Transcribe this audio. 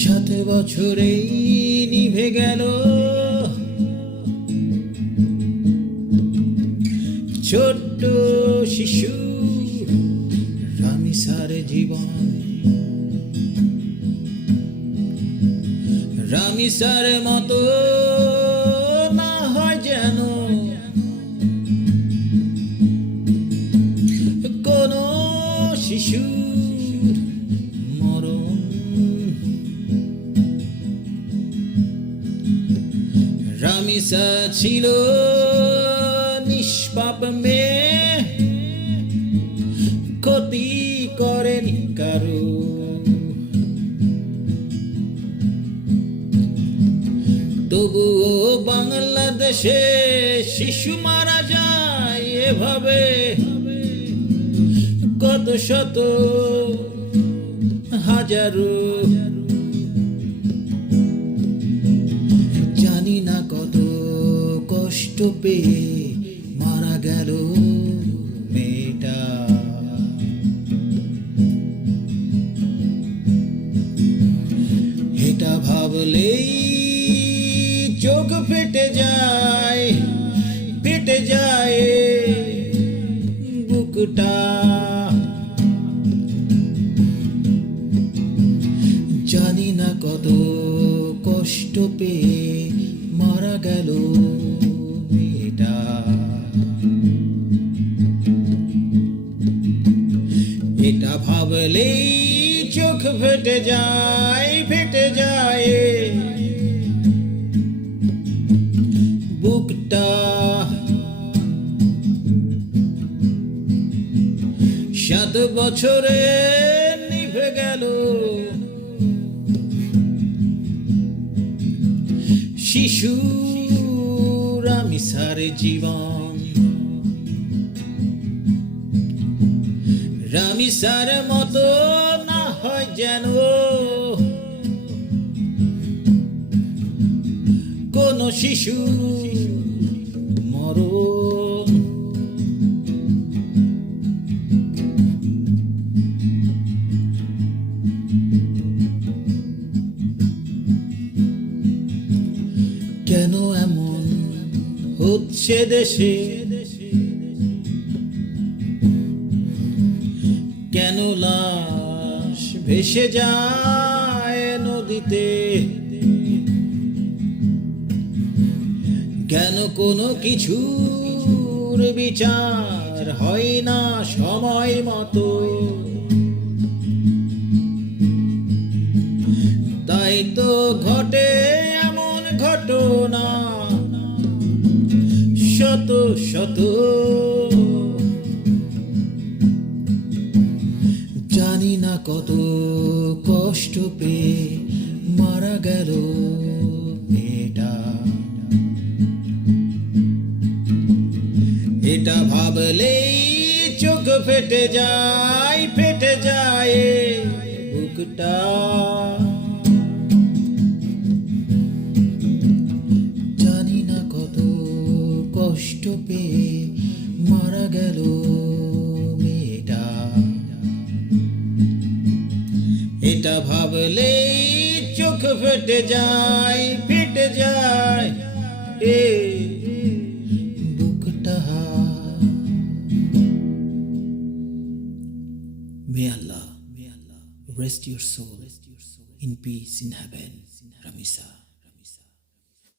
7 বছরেই নিভে গেল ছোট্ট শিশু রামিসার জীবন। রামিসার মতো না হয় যেন কোনো শিশুর মরণ। রামিসা ছিল নিষ্পাপ মেয়ে, ক্ষতি করেনি কারো। তবুও বাংলাদেশে শিশু মারা যায় এভাবে কত শত হাজারো। জানি না কত কষ্ট পেয়ে মারা গেল মেয়েটা। এটা ভাবলেই চোখ ফেটে যায়, ফেটে যায় বুকটা। জানি না কত কষ্ট পেয়ে মারা গেল মেয়েটা। এটা ভাবলেই চোখ ফেটে যায়, ফেটে যায় বুকটা। 7 বছরে নিভে গেল শিশু রামিসার জীবন। রামিসার মতো না হয় যেন কোনো শিশু মরণ। কেন এমন হচ্ছে দেশে, কেন লাশ ভেসে যায় নদীতে, কেন কোনো কিছুর বিচার হয় না সময় মতো। তাই তো ঘটে এমন ঘটনা শত শত। জানি না কত কষ্ট পেয়ে মারা গেল মেয়েটা। এটা ভাবলেই চোখ ফেটে যায়, ফেটে যায় বুকটা। জানি না কত কষ্ট পেয়ে মারা গেল মেয়েটা। এটা ভাবলেই চোখ ফেটে যায়, ফেটে যায় বুকটা। May Allah rest your soul in peace in heaven, Ramisa.